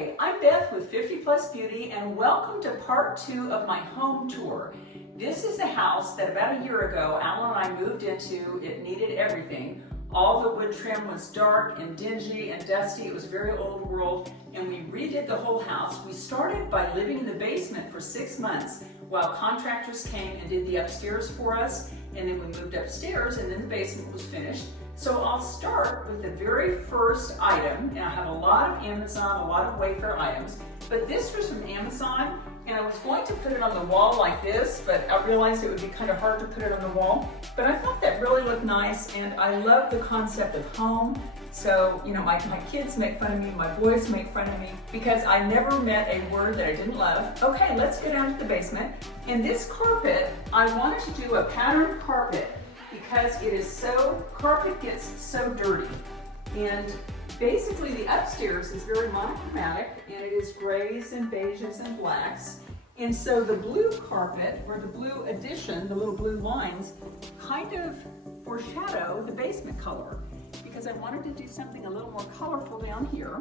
Hi, I'm Beth with 50 Plus Beauty and welcome to part 2 of my home tour. This is the house that about a year ago Alan and I moved into. It needed everything. All the wood trim was dark and dingy and dusty. It was very old world and we redid the whole house. We started by living in the basement for 6 months while contractors came and did the upstairs for us, and then we moved upstairs and then the basement was finished. So I'll start with the very first item, and I have a lot of Amazon, a lot of Wayfair items, but this was from Amazon, and I was going to put it on the wall like this, but I realized it would be kind of hard to put it on the wall. But I thought that really looked nice, and I love the concept of home. So, you know, my kids make fun of me, my boys make fun of me, because I never met a word that I didn't love. Okay, let's go down to the basement. And this carpet, I wanted to do a patterned carpet, because it is so, carpet gets so dirty. And basically the upstairs is very monochromatic, and it is grays and beiges and blacks. And so the blue carpet, or the blue addition, the little blue lines, kind of foreshadow the basement color, because I wanted to do something a little more colorful down here.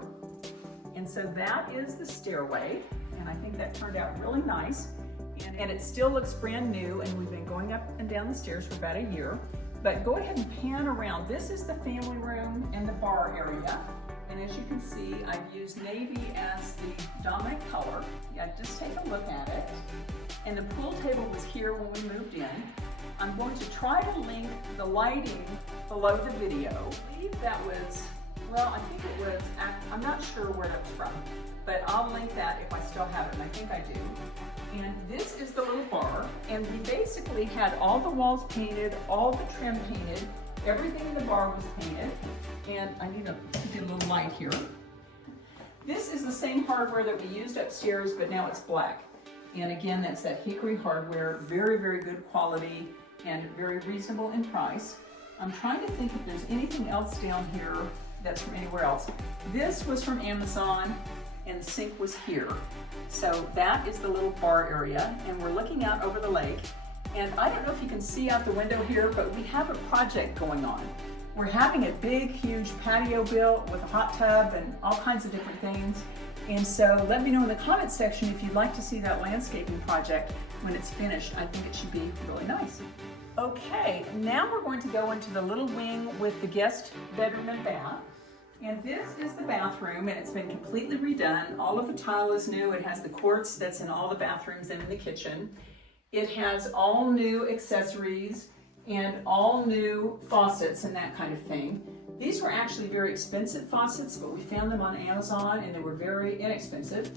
And so that is the stairway, and I think that turned out really nice. And it still looks brand new, and we've been going up and down the stairs for about a year. But go ahead and pan around. This is the family room and the bar area. And as you can see, I've used navy as the dominant color. Yeah, just take a look at it. And the pool table was here when we moved in. I'm going to try to link the lighting below the video. I believe that was, well, I think it was, I'm not sure where it was from, but I'll link that if I still have it, and I think I do. And this is the little bar, and we basically had all the walls painted, all the trim painted, everything in the bar was painted, and I need to get a little light here. This is the same hardware that we used upstairs, but now it's black. And again, that's that hickory hardware, very, very good quality and very reasonable in price. I'm trying to think if there's anything else down here that's from anywhere else. This was from Amazon, and the sink was here. So that is the little bar area, and we're looking out over the lake. And I don't know if you can see out the window here, but we have a project going on. We're having a big, huge patio built with a hot tub and all kinds of different things. And so let me know in the comments section if you'd like to see that landscaping project when it's finished. I think it should be really nice. Okay, now we're going to go into the little wing with the guest bedroom and bath. And this is the bathroom, and it's been completely redone. All of the tile is new. It has the quartz that's in all the bathrooms and in the kitchen. It has all new accessories and all new faucets and that kind of thing. These were actually very expensive faucets, but we found them on Amazon and they were very inexpensive.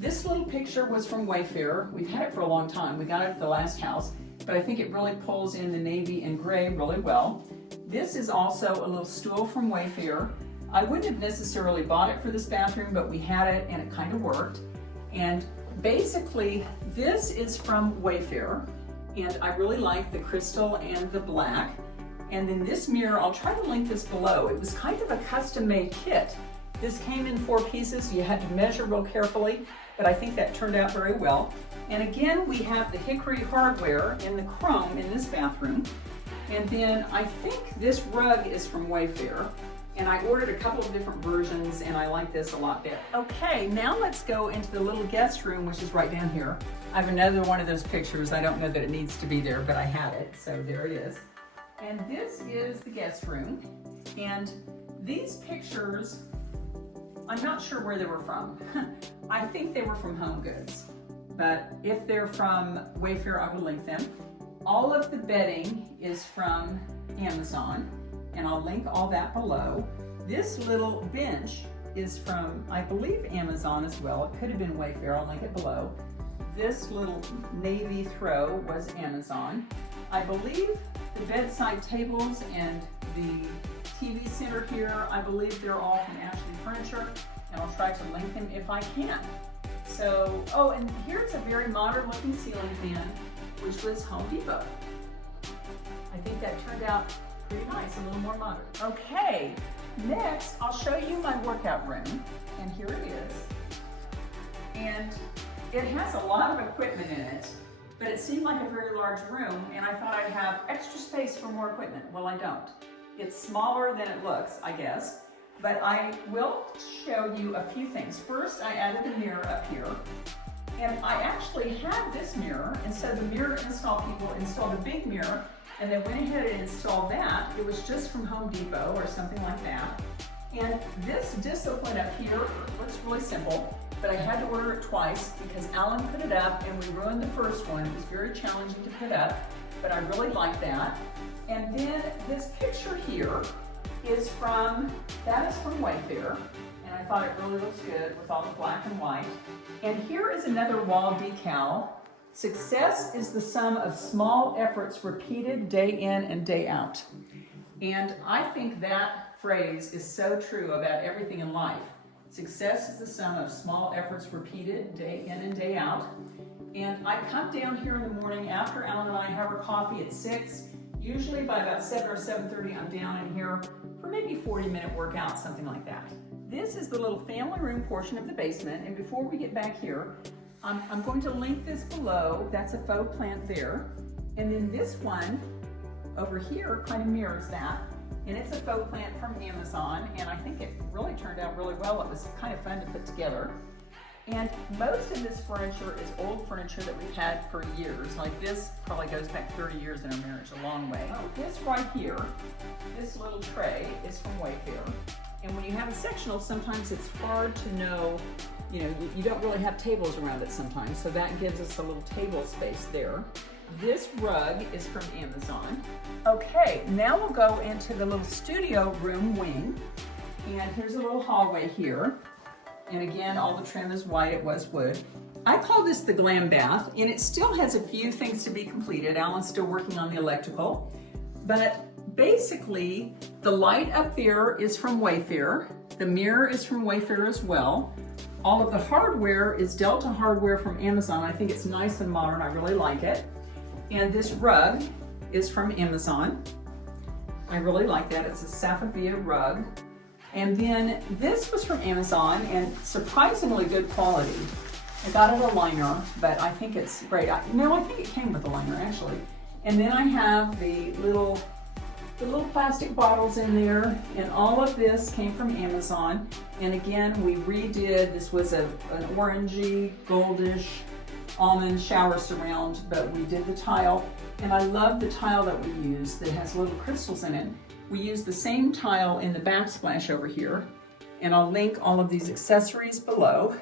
This little picture was from Wayfair. We've had it for a long time. We got it at the last house, but I think it really pulls in the navy and gray really well. This is also a little stool from Wayfair. I wouldn't have necessarily bought it for this bathroom, but we had it and it kind of worked. And basically, this is from Wayfair, and I really like the crystal and the black. And then this mirror, I'll try to link this below. It was kind of a custom-made kit. This came in 4 pieces, so you had to measure real carefully, but I think that turned out very well. And again, we have the hickory hardware in the chrome in this bathroom. And then I think this rug is from Wayfair. And I ordered a couple of different versions, and I like this a lot better. Okay, now let's go into the little guest room, which is right down here. I have another one of those pictures. I don't know that it needs to be there, but I had it, so there it is. And this is the guest room. And these pictures, I'm not sure where they were from. I think they were from Home Goods, but if they're from Wayfair, I will link them. All of the bedding is from Amazon, and I'll link all that below. This little bench is from, I believe, Amazon as well. It could have been Wayfair, I'll link it below. This little navy throw was Amazon. I believe the bedside tables and the TV center here, I believe they're all from Ashley Furniture, and I'll try to link them if I can. So, oh, and here's a very modern looking ceiling fan, which was Home Depot. I think that turned out pretty nice, a little more modern. Okay, next I'll show you my workout room, and here it is. And it has a lot of equipment in it, but it seemed like a very large room, and I thought I'd have extra space for more equipment. Well, I don't. It's smaller than it looks, I guess. but I will show you a few things. First, I added the mirror up here. And I actually had this mirror, and so the mirror install people installed a big mirror, and they went ahead and installed that. It was just from Home Depot or something like that. And this discipline up here looks really simple, but I had to order it twice because Alan put it up and we ruined the first one. It was very challenging to put up, but I really like that. And then this picture here is from Wayfair. And I thought it really looks good with all the black and white. And here is another wall decal. Success is the sum of small efforts repeated day in and day out. And I think that phrase is so true about everything in life. Success is the sum of small efforts repeated day in and day out. And I come down here in the morning after Alan and I have our coffee at 6. Usually by about 7 or 7:30, I'm down in here for maybe 40-minute workout, something like that. This is the little family room portion of the basement, and before we get back here, I'm going to link this below. That's a faux plant there. And then this one over here kind of mirrors that, and it's a faux plant from Amazon, and I think it really turned out really well. It was kind of fun to put together. And most of this furniture is old furniture that we've had for years. Like this probably goes back 30 years in our marriage, a long way. Oh, this right here, this little tray is from Wayfair. And when you have a sectional, sometimes it's hard to know, you don't really have tables around it sometimes, so that gives us a little table space there. This rug is from Amazon. Okay, now we'll go into the little studio room wing. And here's a little hallway here. And again, all the trim is white, it was wood. I call this the GLAM bath, and it still has a few things to be completed. Alan's still working on the electrical, but basically, the light up there is from Wayfair. The mirror is from Wayfair as well. All of the hardware is Delta hardware from Amazon. I think it's nice and modern. I really like it. And this rug is from Amazon. I really like that. It's a Safavieh rug. And then this was from Amazon and surprisingly good quality. I got it a liner, but I think it's great. No, I think it came with a liner actually. And then I have the little plastic bottles in there, and all of this came from Amazon. And again, we redid, this was an orangey, goldish, almond shower surround, but we did the tile. And I love the tile that we used that has little crystals in it. We used the same tile in the backsplash over here, and I'll link all of these accessories below.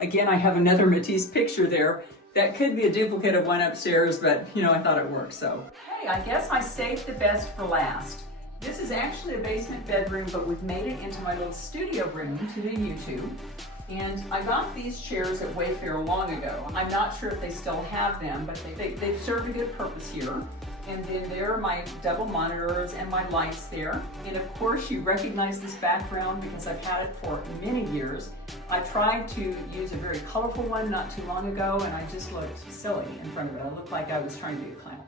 Again, I have another Matisse picture there. That could be a duplicate of one upstairs, but I thought it worked, so. Hey, I guess I saved the best for last. This is actually a basement bedroom, but we've made it into my little studio room to do YouTube. And I got these chairs at Wayfair long ago. I'm not sure if they still have them, but they've served a good purpose here. And then there are my double monitors and my lights there. And of course you recognize this background because I've had it for many years. I tried to use a very colorful one not too long ago, and I just looked silly in front of it. I looked like I was trying to be a clown.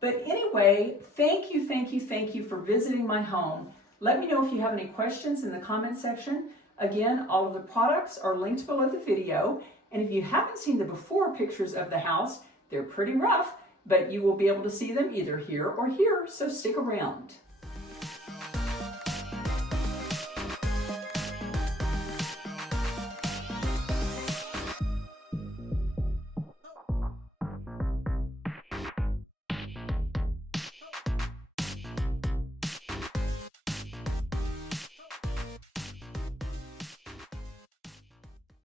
But anyway, thank you for visiting my home. Let me know if you have any questions in the comment section. Again, all of the products are linked below the video. And if you haven't seen the before pictures of the house, they're pretty rough, but you will be able to see them either here or here, so stick around.